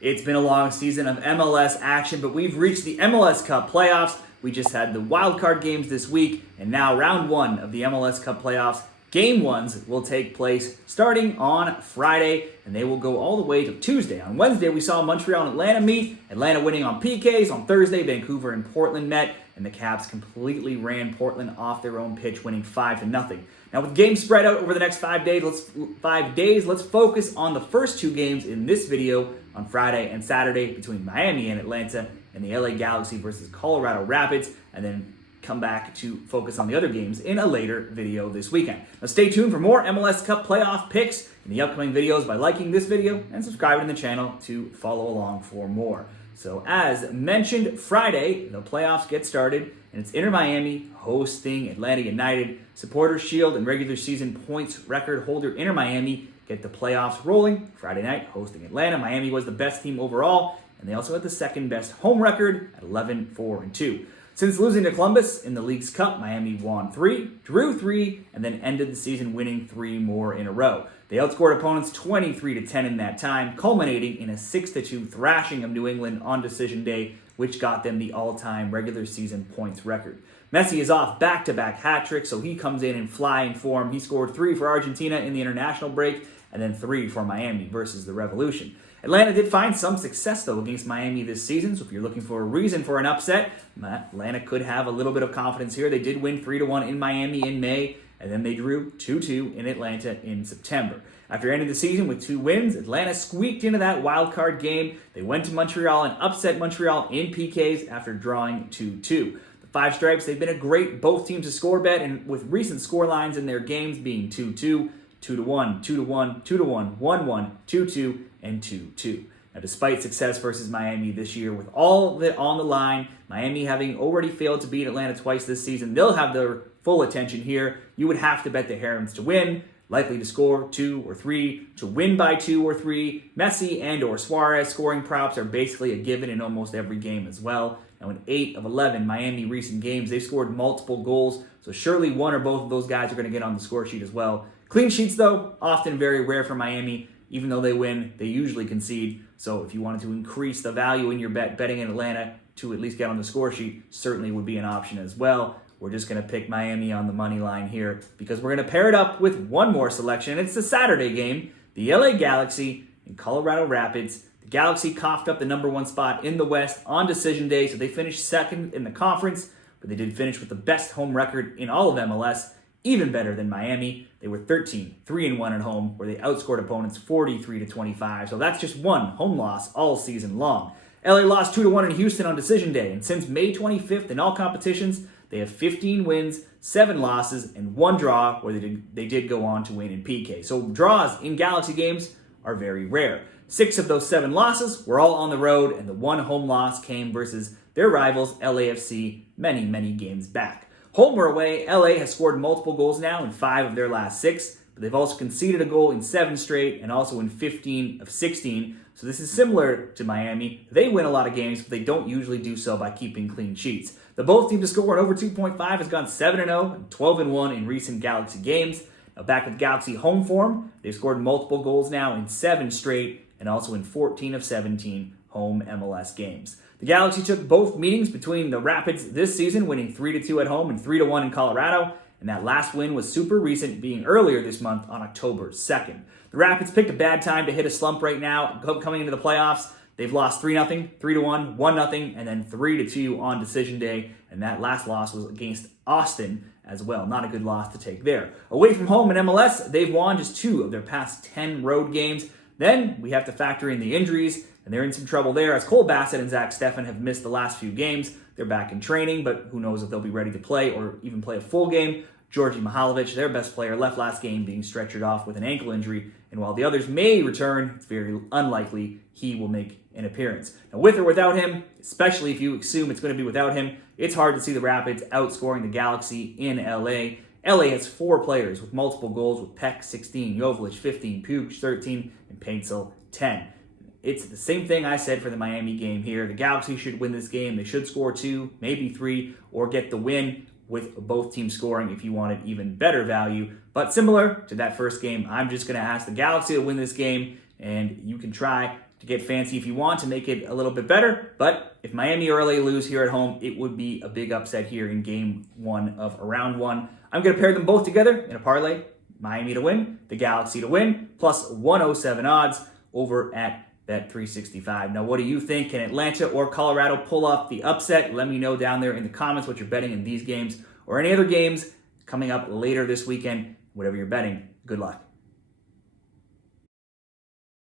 It's been a long season of MLS action, but we've reached the MLS Cup Playoffs. We just had the wildcard games this week, and now round one of the MLS Cup Playoffs. Game ones will take place starting on Friday, and they will go all the way to Tuesday. On Wednesday, we saw Montreal and Atlanta meet. Atlanta winning on PKs. On Thursday, Vancouver and Portland met, and the Caps completely ran Portland off their own pitch, winning 5-0. Now, with games spread out over the next 5 days, let's focus on the first two games in this video on Friday and Saturday between Miami and Atlanta and the LA Galaxy versus Colorado Rapids, and then come back to focus on the other games in a later video this weekend. Now, stay tuned for more MLS Cup Playoff picks in the upcoming videos by liking this video and subscribing to the channel to follow along for more. So, as mentioned, Friday, the playoffs get started, and it's Inter Miami hosting Atlanta United. Supporters Shield and regular season points record holder Inter Miami get the playoffs rolling. Friday night, hosting Atlanta. Miami was the best team overall, and they also had the second best home record at 11-4-2. Since losing to Columbus in the League's Cup, Miami won 3, drew 3, and then ended the season winning 3 more in a row. They outscored opponents 23-10 in that time, culminating in a 6-2 thrashing of New England on decision day, which got them the all-time regular season points record. Messi is off back-to-back hat tricks, so he comes in flying form. He scored 3 for Argentina in the international break, and then 3 for Miami versus the Revolution. Atlanta did find some success, though, against Miami this season, so if you're looking for a reason for an upset, Atlanta could have a little bit of confidence here. They did win 3-1 in Miami in May, and then they drew 2-2 in Atlanta in September. After ending the season with 2 wins, Atlanta squeaked into that wild card game. They went to Montreal and upset Montreal in PKs after drawing 2-2. The Five Stripes, they've been a great both teams to score bet, and with recent score lines in their games being 2-2, 2-1, 2-1, 2-1, 1-1, 2-2, and 2-2. Now, despite success versus Miami this year, with all of it on the line, Miami having already failed to beat Atlanta twice this season, they'll have their full attention here. You would have to bet the Herons to win, likely to score 2 or 3, to win by 2 or 3. Messi and or Suarez scoring props are basically a given in almost every game as well. Now, in 8 of 11 Miami recent games, they've scored multiple goals, so surely one or both of those guys are going to get on the score sheet as well. Clean sheets, though, often very rare for Miami. Even though they win, they usually concede. So if you wanted to increase the value in your betting in Atlanta to at least get on the score sheet, certainly would be an option as well. We're just going to pick Miami on the money line here because we're going to pair it up with one more selection. It's the Saturday game, the LA Galaxy and Colorado Rapids. The Galaxy coughed up the number 1 spot in the West on decision day, so they finished second in the conference, but they did finish with the best home record in all of MLS. Even better than Miami. They were 13-3-1 at home, where they outscored opponents 43-25. So that's just one home loss all season long. LA lost 2-1 in Houston on decision day, and since May 25th in all competitions, they have 15 wins, 7 losses, and 1 draw, where they did go on to win in PK. So draws in Galaxy games are very rare. 6 of those 7 losses were all on the road, and the 1 home loss came versus their rivals, LAFC, many games back. Home or away, LA has scored multiple goals now in 5 of their last 6, but they've also conceded a goal in 7 straight and also in 15 of 16. So this is similar to Miami. They win a lot of games, but they don't usually do so by keeping clean sheets. The both team to score an over 2.5 has gone 7-0 and 12-1 in recent Galaxy games. Now, back with Galaxy home form, they've scored multiple goals now in 7 straight and also in 14 of 17 home MLS games. The Galaxy took both meetings between the Rapids this season, winning 3-2 at home and 3-1 in Colorado, and that last win was super recent, being earlier this month on October 2nd. The Rapids picked a bad time to hit a slump right now coming into the playoffs. They've lost 3-0, 3-1, 1-0, and then 3-2 on decision day, and that last loss was against Austin as well. Not a good loss to take there. Away from home in MLS, they've won just 2 of their past 10 road games. Then we have to factor in the injuries, and they're in some trouble there as Cole Bassett and Zach Steffen have missed the last few games. They're back in training, but who knows if they'll be ready to play or even play a full game. Georgi Mihailovic, their best player, left last game being stretchered off with an ankle injury, and while the others may return, it's very unlikely he will make an appearance. Now, with or without him, especially if you assume it's going to be without him, it's hard to see the Rapids outscoring the Galaxy in LA. LA has 4 players with multiple goals, with Peck 16, Joveljic 15, Puig 13, and Paintsel 10. It's the same thing I said for the Miami game here. The Galaxy should win this game. They should score 2, maybe 3, or get the win with both teams scoring if you wanted even better value. But similar to that first game, I'm just going to ask the Galaxy to win this game, and you can try to get fancy if you want to make it a little bit better. But if Miami or LA lose here at home, it would be a big upset here in game one of round one. I'm going to pair them both together in a parlay. Miami to win, the Galaxy to win, plus 107 odds over at Bet365. Now, what do you think? Can Atlanta or Colorado pull off the upset? Let me know down there in the comments what you're betting in these games or any other games coming up later this weekend. Whatever you're betting, good luck.